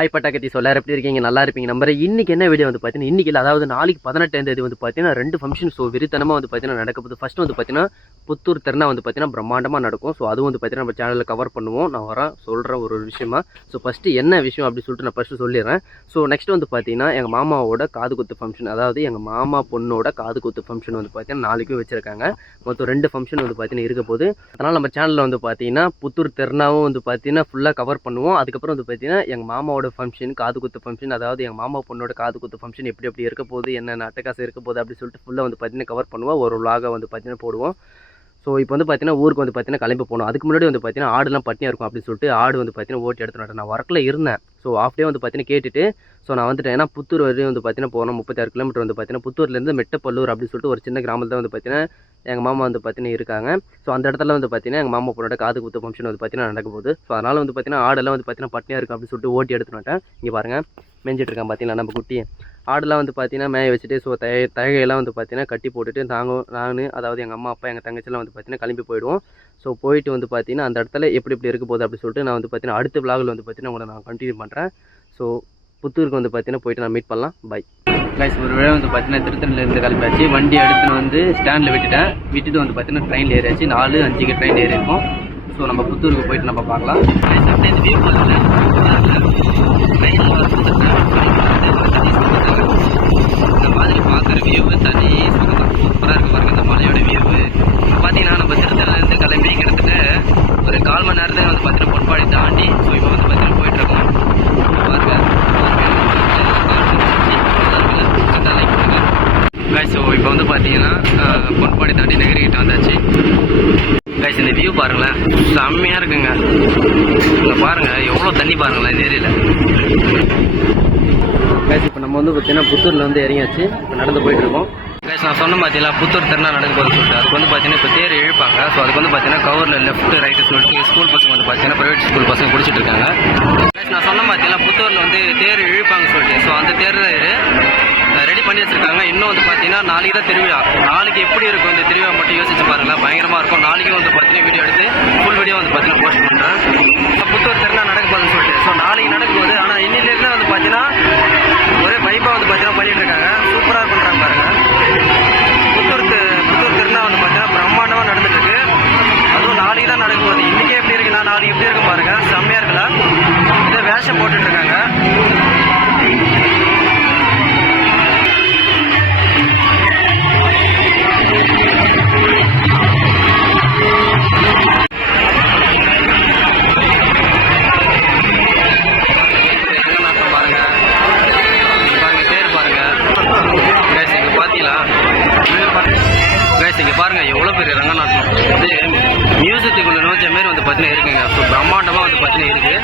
Hi பட்டாக்கத்தி சொல்லார் எப்படி இருக்கீங்க? நல்லா இருப்பீங்க நம்புறேன். இன்னைக்கு என்ன வீடியோ வந்து பார்த்தீங்கன்னா, இன்னைக்கு இல்லை, அதாவது நாளைக்கு 18ஆம் தேதி வந்து பார்த்தீங்கன்னா 2 ஃபங்க்ஷன் ஸோ வெறித்தனமாக வந்து பார்த்தீங்கன்னா நடக்க போகுது. ஃபர்ஸ்ட் வந்து பார்த்தீங்கன்னா புத்தூர் திருநா வந்து பார்த்தீங்கன்னா பிரம்மாண்டமாக நடக்கும். ஸோ அதுவும் வந்து பார்த்தீங்கன்னா நம்ம சேனலில் கவர் பண்ணுவோம். நான் சொல்கிறேன் ஒரு விஷயமா. ஸோ ஃபஸ்ட்டு என்ன விஷயம் அப்படி சொல்லிட்டு நான் ஃபஸ்ட்டு சொல்லிடுறேன். ஸோ நெக்ஸ்ட் வந்து பார்த்தீங்கன்னா எங்கள் மாமாவோட காது குத்து ஃபங்க்ஷன், அதாவது எங்கள் மாமா பொண்ணோட காது குத்து ஃபங்க்ஷன் வந்து பார்த்தீங்கன்னா நாளைக்கும் வச்சுருக்காங்க. மொத்தம் 2 ஃபங்க்ஷன் வந்து பார்த்தீங்கன்னா இருக்க போது. அதனால் நம்ம சேனலில் வந்து பார்த்தீங்கன்னா புத்தூர் திருநாவும் வந்து பார்த்தீங்கன்னா ஃபுல்லாக கவர் பண்ணுவோம். அதுக்கப்புறம் வந்து பார்த்தீங்கன்னா எங்கள் மாமாவோட ஃபங்க்ஷன், காது குத்து ஃபங்க்ஷன், அதாவது எங்கள் மாமா பொண்ணோட காது குத்து ஃபங்க்ஷன் எப்படி இருக்க போகுது, என்னென்ன அட்டகாசம் இருக்க போகுது அப்படி சொல்லிட்டு ஃபுல்லாக வந்து பார்த்தீங்கன்னா கவர் பண்ணுவோம். ஒரு vlog வந்து பார்த்தீங்கன்னா போடுவோம். ஸோ இப்போ வந்து பார்த்தீங்கன்னா ஊருக்கு வந்து பார்த்தீங்கன்னா கிளம்பி போகணும். அதுக்கு முன்னாடி வந்து பார்த்தீங்கன்னா ஆடுலாம் பட்டினியாக இருக்கும் அப்படின்னு சொல்லிட்டு ஆடு வந்து பார்த்தீங்கன்னா ஓட்டி எடுத்துட்டு நான் ஒர்க்கில் இருந்தேன். ஸோ ஆஃப் டே வந்து பார்த்தீங்கன்னா கேட்டுட்டு ஸோ நான் வந்துட்டேன். ஏன்னா புத்தூர் வரையும் வந்து பார்த்தீங்கன்னா போனோம். 36 கிலோமீட்டர் வந்து பார்த்தீங்கன்னா புத்தூர்லேருந்து மெட்டப்பள்ளூர் அப்படின்னு சொல்லிட்டு ஒரு சின்ன கிராமத்தில் தான் வந்து பார்த்தீங்கன்னா எங்கள் மாமா வந்து பார்த்தீங்கன்னா இருக்காங்க. ஸோ அந்த இடத்துல வந்து பார்த்தீங்கன்னா எங்கள் மாமா பொண்ணோட காது குத்து ஃபங்க்ஷன் வந்து பார்த்தீங்கன்னா நடக்க போகுது. ஸோ அதனால் வந்து பார்த்தீங்கன்னா ஆடெல்லாம் வந்து பார்த்தீங்கன்னா பட்டினியாக இருக்கும் அப்படின்னு சொல்லிட்டு ஓட்டி எடுத்துட்டு வந்துட்டேன். இங்கே பாருங்கள் மேய்ஞ்சிட்டு இருக்கான் பார்த்தீங்களா நம்ம குட்டி. ஆடெல்லாம் வந்து பார்த்தீங்கன்னா மேய வச்சுட்டு ஸோ தகையெல்லாம் வந்து பார்த்தீங்கன்னா கட்டி போட்டுட்டு நான் அதாவது எங்கள் அம்மா அப்பா எங்கள் தங்கச்சிலாம் வந்து பார்த்தீங்கன்னா கிளம்பி போயிடுவோம். ஸோ போயிட்டு வந்து பார்த்தீங்கன்னா அந்த இடத்துல எப்படி இருக்க போகுது அப்படின்னு சொல்லிட்டு நான் வந்து பார்த்தீங்கன்னா அடுத்த vlogல வந்து பார்த்தீங்கன்னா உங்களை நான் கண்டினியூ பண்ணுறேன். ஸோ புத்தூருக்கு வந்து பார்த்தீங்கன்னா போயிட்டு நான் மீட் பண்ணலாம். Bye guys. ஒரு வேளை வந்து பார்த்தீங்கன்னா திருத்தணிலேருந்து கிளம்பியாச்சு. வண்டி எடுத்துன்னு வந்து ஸ்டாண்டில் விட்டுட்டு வந்து பார்த்தீங்கன்னா ட்ரெயினில் ஏறியாச்சு. 4:05க்கு ட்ரெயின் ஏறி இருக்கும். ஸோ நம்ம புத்தூருக்கு போயிட்டு நம்ம பார்க்கலாம். அப்படியே இந்த வியூ இந்த மாதிரி பார்க்குற வியூ தனி சுகமாக சூப்பராக இருக்குது பாருங்கள். இந்த மலையோட வியூ பார்த்தீங்கன்னா நம்ம திருத்தணிலேருந்து கிளம்பி கிட்டத்தட்ட ஒரு 1/4 மணி நேரத்தில் வந்து பார்த்தீங்கன்னா பொன்பாடி தாண்டி ஸோ இப்போ வந்து பார்த்தீங்கன்னா போயிட்டுருக்கோம். பாருங்கள் கைஸ். ஸோ இப்போ வந்து பார்த்தீங்கன்னா பொன்பாடி தாண்டி நகரிக்கிட்ட வந்தாச்சு. கைஸ் இந்த வியூ பாருங்களேன், செம்மையாக இருக்குங்க. இங்கே பாருங்கள் எவ்வளோ தண்ணி பாருங்களேன் இந்த ஏரியில். கைஸ் இப்போ நம்ம வந்து பார்த்தீங்கன்னா புத்தூரில் வந்து இறங்கியாச்சு. இப்போ நடந்து போயிட்டுருக்கோம். கைஸ் நான் சொன்ன பார்த்தீங்களா புத்தூர் திருநா நடக்க போகுது சொல்லிட்டு அதுக்கு வந்து பார்த்தீங்கன்னா இப்போ தேர் இழுப்பாங்க. ஸோ அதுக்கு வந்து பார்த்தீங்கன்னா கவரில் லெஃப்ட் ரைட்டு சொல்லிட்டு ஸ்கூல் பசங்க வந்து பார்த்தீங்கன்னா ப்ரைவேட் ஸ்கூல் பசங்க பிடிச்சிட்டு இருக்காங்க. கைஸ் நான் சொன்ன பார்த்தீங்களா புத்தூரில் வந்து தேர் இழுப்பாங்க சொல்லிட்டு ஸோ அந்த தேர் ரெடி பண்ணி வச்சிருக்காங்க. இன்னும் வந்து பார்த்தீங்கன்னா நாளைக்கு தான் திருவிழா. நாளைக்கு எப்படி இருக்கும் இந்த திருவிழா மட்டும் யோசிச்சு பாருங்களேன், பயங்கரமாக இருக்கும். நாளைக்கு வந்து பார்த்தீங்கன்னா வீடியோ எடுத்து ஃபுல் வீடியோ வந்து பார்த்தீங்கன்னா போஸ்ட் பண்ணுறேன். புத்தூர் திருநா நடக்க போகுதுன்னு சொல்லிட்டு ஸோ நாளைக்கு நடக்கும்போது ஆனால் இன்னிலேருந்து வந்து பார்த்தீங்கன்னா ஒரே வைப்பாக வந்து பார்த்தீங்கன்னா பண்ணிட்டு இருக்காங்க. சூப்பராக பண்ணுறாங்க பாருங்கள். புத்தூர் திருநா வந்து பார்த்தீங்கன்னா பிரம்மாண்டமாக நடந்துட்டு இருக்கு. அதுவும் நாளைக்கு தான் நடக்க போகுது. இன்றைக்கே எப்படி இருக்குன்னா நாளைக்கு எப்படி இருக்கும் பாருங்கள், செம்மையாக இருக்குல்ல. இதை வேஷம் போட்டுட்டு இருக்காங்க. இங்கே பாருங்கள் எவ்வளோ பெரிய ரங்கநாட்டம் வந்து மியூசியத்துக்குள்ள நோச்ச மாரி வந்து பார்த்தீங்கன்னா இருக்குங்க. ஸோ பிரம்மாண்டமாக வந்து பார்த்தீங்கன்னா இருக்குது.